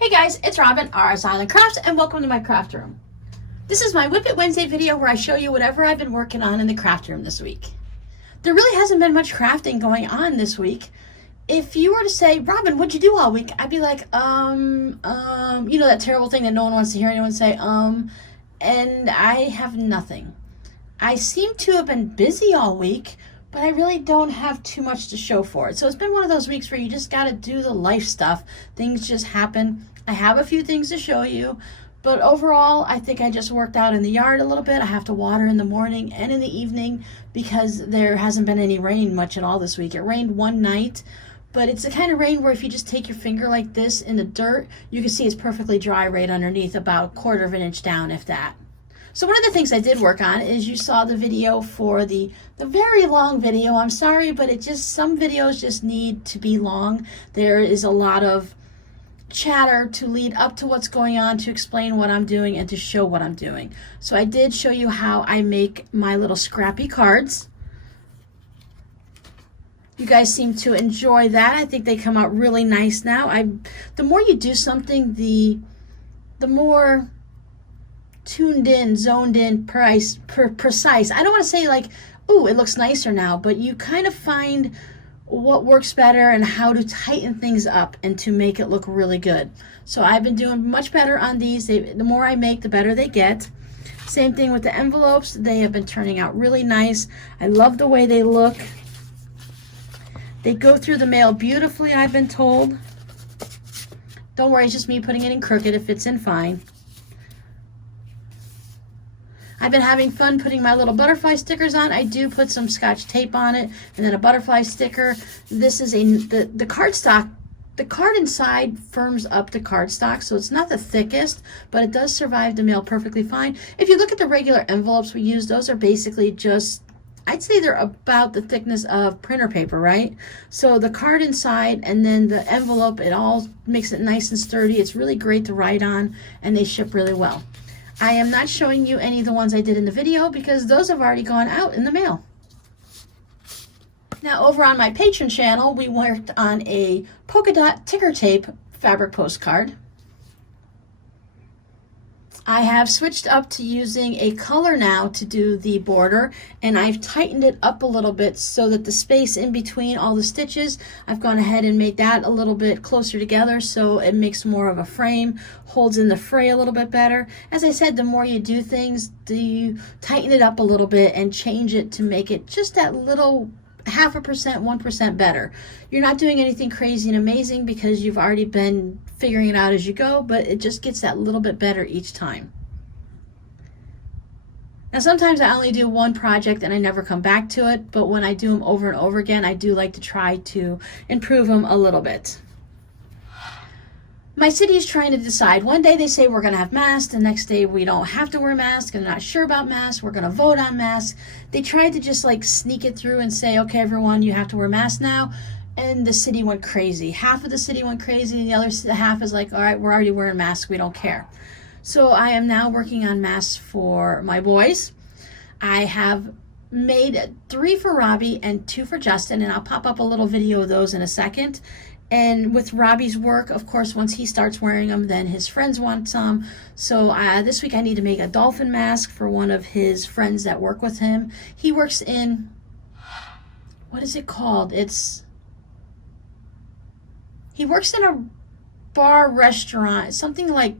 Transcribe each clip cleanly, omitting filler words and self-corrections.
Hey guys, it's Robin, RsIslandCrafts, and welcome to my craft room. This is my Whip It Wednesday video where I show you whatever I've been working on in the craft room this week. There really hasn't been much crafting going on this week. If you were to say, Robin, what'd you do all week? I'd be like, you know that terrible thing that no one wants to hear anyone say, and I have nothing. I seem to have been busy all week, but I really don't have too much to show for it. So it's been one of those weeks where you just got to do the life stuff. Things just happen. I have a few things to show you, but overall, I think I just worked out in the yard a little bit. I have to water in the morning and in the evening because there hasn't been any rain much at all this week. It rained one night, but it's the kind of rain where if you just take your finger like this in the dirt, you can see it's perfectly dry right underneath, about 1/4 of an inch down, if that. So one of the things I did work on is you saw the video for the very long video. I'm sorry, but some videos just need to be long. There is a lot of chatter to lead up to what's going on, to explain what I'm doing and to show what I'm doing. So I did show you how I make my little scrappy cards. You guys seem to enjoy that. I think they come out really nice now. The more you do something, the more tuned in, zoned in, precise. I don't want to say like, ooh, it looks nicer now, but you kind of find what works better and how to tighten things up and to make it look really good. So I've been doing much better on these. The more I make, the better they get. Same thing with the envelopes. They have been turning out really nice. I love the way they look. They go through the mail beautifully, I've been told. Don't worry, it's just me putting it in crooked. It fits in fine. I've been having fun putting my little butterfly stickers on. I do put some Scotch tape on it and then a butterfly sticker. This is the cardstock. The card inside firms up the cardstock, so it's not the thickest, but it does survive the mail perfectly fine. If you look at the regular envelopes we use, those are basically just, I'd say they're about the thickness of printer paper, right? So the card inside and then the envelope, it all makes it nice and sturdy. It's really great to write on, and they ship really well. I am not showing you any of the ones I did in the video because those have already gone out in the mail. Now over on my Patreon channel, we worked on a polka dot ticker tape fabric postcard. I have switched up to using a color now to do the border, and I've tightened it up a little bit so that the space in between all the stitches, I've gone ahead and made that a little bit closer together so it makes more of a frame, holds in the fray a little bit better. As I said, the more you do things, you tighten it up a little bit and change it to make it just that little 0.5%, 1% better. You're not doing anything crazy and amazing because you've already been figuring it out as you go, but it just gets that little bit better each time. Now sometimes I only do one project and I never come back to it, but when I do them over and over again, I do like to try to improve them a little bit. My city is trying to decide. One day they say we're going to have masks. The next day we don't have to wear masks. I'm not sure about masks. We're going to vote on masks. They tried to just like sneak it through and say, okay, everyone, you have to wear masks now. And the city went crazy. Half of the city went crazy. And the other half is like, all right, we're already wearing masks. We don't care. So I am now working on masks for my boys. I have made 3 for Robbie and 2 for Justin. And I'll pop up a little video of those in a second. And with Robbie's work, of course, once he starts wearing them, then his friends want some. So this week I need to make a dolphin mask for one of his friends that work with him. He works in, what is it called? He works in a bar restaurant, something like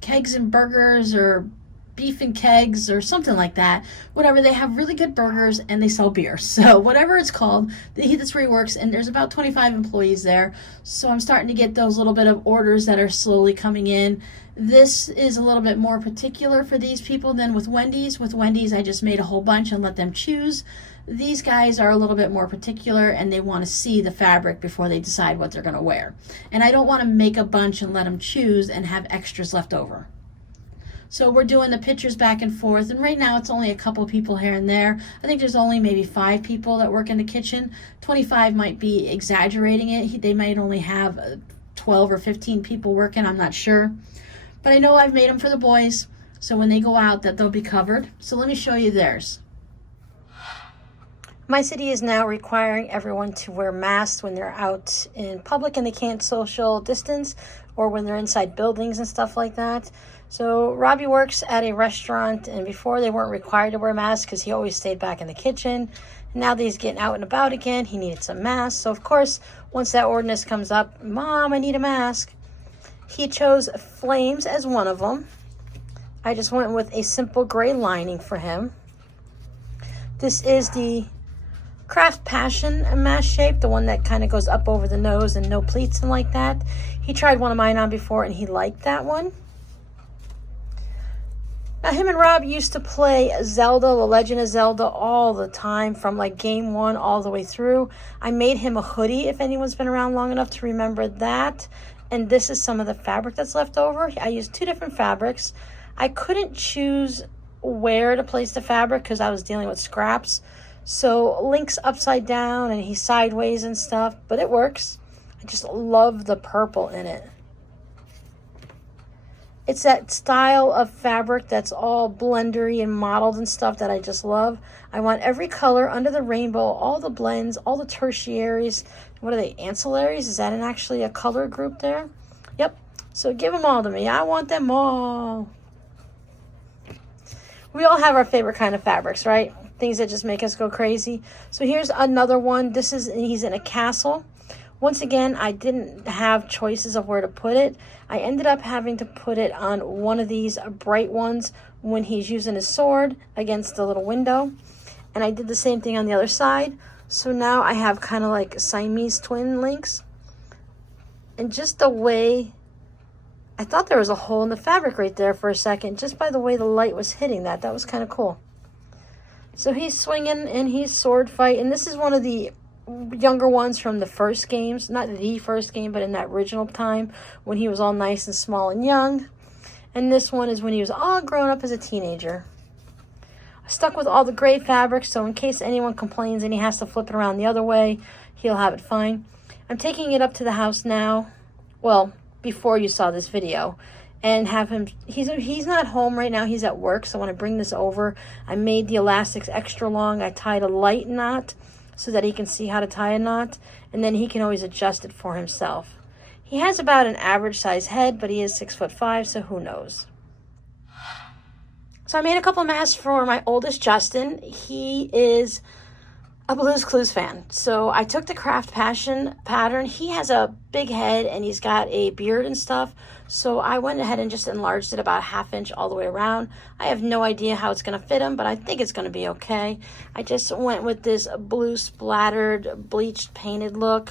Kegs and Burgers or Beef and Kegs or something like that. Whatever, they have really good burgers and they sell beer. So whatever it's called, that's where he works, and there's about 25 employees there. So I'm starting to get those little bit of orders that are slowly coming in. This is a little bit more particular for these people than with Wendy's. With Wendy's, I just made a whole bunch and let them choose. These guys are a little bit more particular and they want to see the fabric before they decide what they're going to wear. And I don't want to make a bunch and let them choose and have extras left over. So we're doing the pictures back and forth, and right now it's only a couple people here and there. I think there's only maybe 5 people that work in the kitchen. 25 might be exaggerating it. They might only have 12 or 15 people working, I'm not sure. But I know I've made them for the boys, so when they go out that they'll be covered. So let me show you theirs. My city is now requiring everyone to wear masks when they're out in public and they can't social distance, or when they're inside buildings and stuff like that. So Robbie works at a restaurant, and before they weren't required to wear masks because he always stayed back in the kitchen. Now that he's getting out and about again, he needed some masks. So of course, once that ordinance comes up, Mom, I need a mask. He chose flames as one of them. I just went with a simple gray lining for him. This is the Craft Passion mask shape, the one that kind of goes up over the nose and no pleats and like that. He tried one of mine on before and he liked that one. Now, him and Rob used to play Zelda, The Legend of Zelda, all the time, from like game 1 all the way through. I made him a hoodie, if anyone's been around long enough to remember that. And this is some of the fabric that's left over. I used 2 different fabrics. I couldn't choose where to place the fabric because I was dealing with scraps. So Link's upside down and he's sideways and stuff, but it works. I just love the purple in it. It's that style of fabric that's all blendery and mottled and stuff that I just love. I want every color under the rainbow, all the blends, all the tertiaries. What are they, ancillaries? Is that actually a color group there? Yep. So give them all to me. I want them all. We all have our favorite kind of fabrics, right? Things that just make us go crazy. So here's another one. He's in a castle. Once again, I didn't have choices of where to put it. I ended up having to put it on one of these bright ones when he's using his sword against the little window. And I did the same thing on the other side. So now I have kind of like Siamese twin links. And just the way, I thought there was a hole in the fabric right there for a second, just by the way the light was hitting that. That was kind of cool. So he's swinging and he's sword fighting. This is one of the younger ones from the first games. Not the first game, but in that original time when he was all nice and small and young. And this one is when he was all grown up as a teenager. I stuck with all the gray fabrics, so in case anyone complains and he has to flip it around the other way, he'll have it fine. I'm taking it up to the house now. Well, before you saw this video. And have him, he's not home right now, he's at work, so when I bring this over, I made the elastics extra long. I tied a light knot so that he can see how to tie a knot, and then he can always adjust it for himself. He has about an average size head, but he is 6'5", so who knows. So I made a couple masks for my oldest, Justin. He is a Blue's Clues fan. So I took the Craft Passion pattern. He has a big head and he's got a beard and stuff. So I went ahead and just enlarged it about 1/2 inch all the way around. I have no idea how it's going to fit him, but I think it's going to be okay. I just went with this blue splattered, bleached, painted look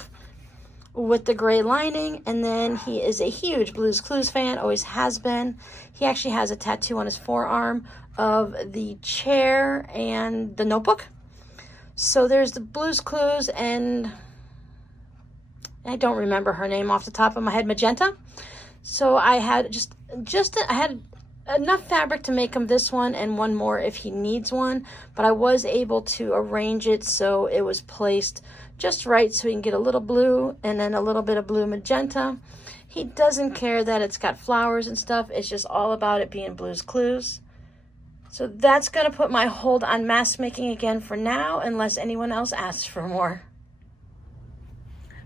with the gray lining. And then he is a huge Blue's Clues fan, always has been. He actually has a tattoo on his forearm of the chair and the notebook. So there's the Blue's Clues, and I don't remember her name off the top of my head, Magenta. So I had I had enough fabric to make him this one and one more if he needs one, but I was able to arrange it so it was placed just right so he can get a little blue and then a little bit of blue magenta. He doesn't care that it's got flowers and stuff. It's just all about it being Blue's Clues. So that's going to put my hold on mask making again for now, unless anyone else asks for more.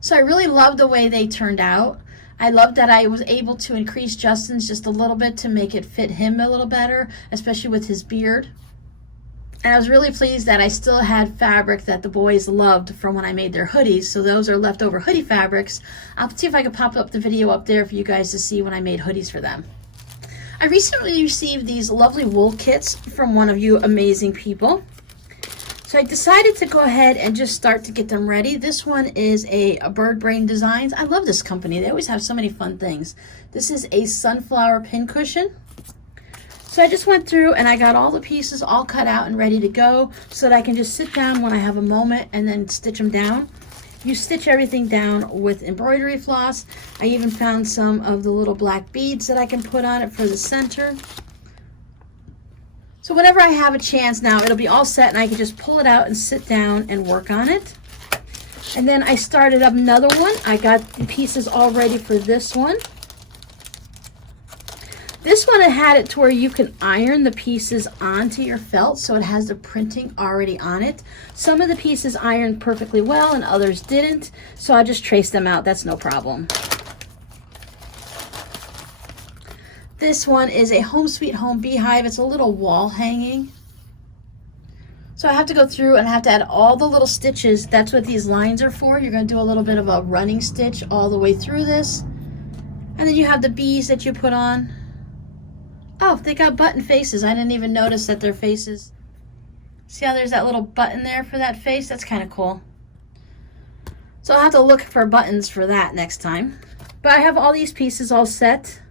So I really love the way they turned out. I love that I was able to increase Justin's just a little bit to make it fit him a little better, especially with his beard. And I was really pleased that I still had fabric that the boys loved from when I made their hoodies. So those are leftover hoodie fabrics. I'll see if I can pop up the video up there for you guys to see when I made hoodies for them. I recently received these lovely wool kits from one of you amazing people. So I decided to go ahead and just start to get them ready. This one is a Bird Brain Designs. I love this company. They always have so many fun things. This is a sunflower pincushion. So I just went through and I got all the pieces all cut out and ready to go so that I can just sit down when I have a moment and then stitch them down. You stitch everything down with embroidery floss. I even found some of the little black beads that I can put on it for the center. So whenever I have a chance now, it'll be all set and I can just pull it out and sit down and work on it. And then I started up another one. I got the pieces all ready for this one. This one, it had it to where you can iron the pieces onto your felt, so it has the printing already on it. Some of the pieces ironed perfectly well and others didn't, so I just traced them out. That's no problem. This one is a Home Sweet Home beehive. It's a little wall hanging. So I have to go through and I have to add all the little stitches. That's what these lines are for. You're going to do a little bit of a running stitch all the way through this. And then you have the bees that you put on. Oh, they got button faces. I didn't even notice that they're faces. See how there's that little button there for that face? That's kind of cool. So I'll have to look for buttons for that next time. But I have all these pieces all set.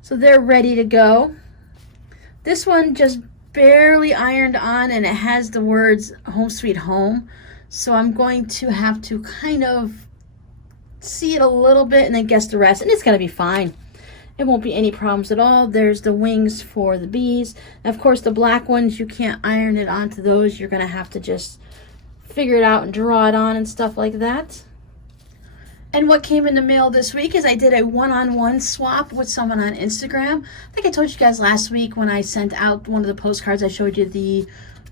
So they're ready to go. This one just barely ironed on and it has the words Home Sweet Home. So I'm going to have to kind of see it a little bit and then guess the rest. And it's going to be fine. It won't be any problems at all. There's the wings for the bees. And of course, the black ones, you can't iron it onto those. You're going to have to just figure it out and draw it on and stuff like that. And what came in the mail this week is I did a one-on-one swap with someone on Instagram. I think I told you guys last week when I sent out one of the postcards, I showed you the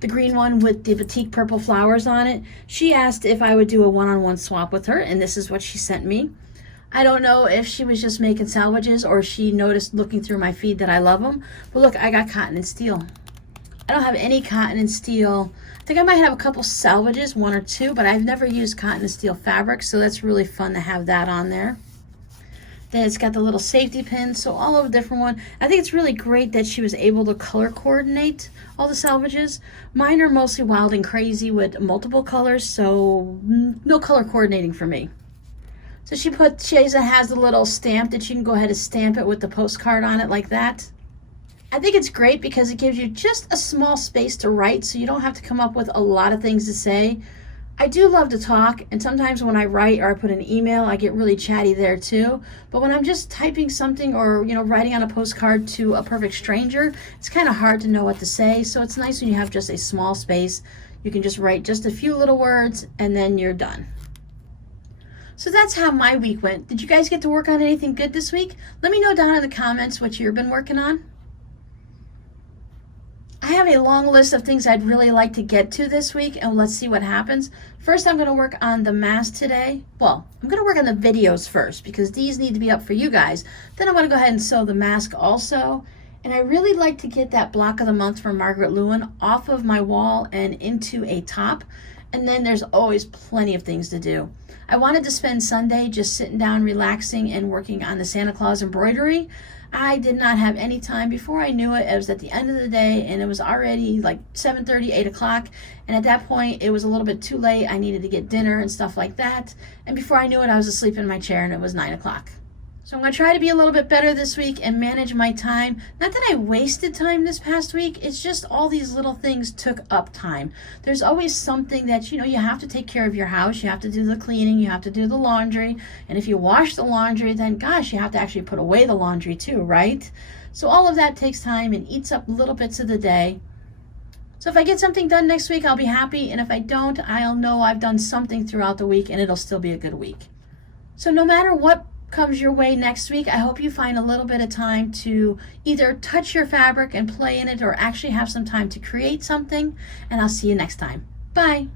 green one with the batik purple flowers on it. She asked if I would do a one-on-one swap with her, and this is what she sent me. I don't know if she was just making salvages or she noticed looking through my feed that I love them. But look, I got cotton and steel. I don't have any cotton and steel. I think I might have a couple salvages, one or two, but I've never used cotton and steel fabric, so that's really fun to have that on there. Then it's got the little safety pins, so all of a different one. I think it's really great that she was able to color coordinate all the salvages. Mine are mostly wild and crazy with multiple colors, so no color coordinating for me. So she has the little stamp that you can go ahead and stamp it with the postcard on it like that. I think it's great because it gives you just a small space to write so you don't have to come up with a lot of things to say. I do love to talk, and sometimes when I write or I put an email, I get really chatty there too. But when I'm just typing something or writing on a postcard to a perfect stranger, it's kind of hard to know what to say. So it's nice when you have just a small space. You can just write just a few little words and then you're done. So that's how my week went. Did you guys get to work on anything good this week? Let me know down in the comments what you've been working on. I have a long list of things I'd really like to get to this week, and let's see what happens. First, I'm going to work on the mask today. Well, I'm going to work on the videos first because these need to be up for you guys. Then I'm going to go ahead and sew the mask also. And I really like to get that block of the month from Margaret Lewin off of my wall and into a top. And then there's always plenty of things to do. I wanted to spend Sunday just sitting down, relaxing, and working on the Santa Claus embroidery. I did not have any time. Before I knew it, it was at the end of the day, and it was already like 7:30, 8 o'clock. And at that point, it was a little bit too late. I needed to get dinner and stuff like that. And before I knew it, I was asleep in my chair, and it was 9 o'clock. So I'm going to try to be a little bit better this week and manage my time. Not that I wasted time this past week. It's just all these little things took up time. There's always something that, you have to take care of your house. You have to do the cleaning. You have to do the laundry. And if you wash the laundry, then gosh, you have to actually put away the laundry too, right? So all of that takes time and eats up little bits of the day. So if I get something done next week, I'll be happy. And if I don't, I'll know I've done something throughout the week and it'll still be a good week. So no matter what comes your way next week, I hope you find a little bit of time to either touch your fabric and play in it or actually have some time to create something. And I'll see you next time. Bye.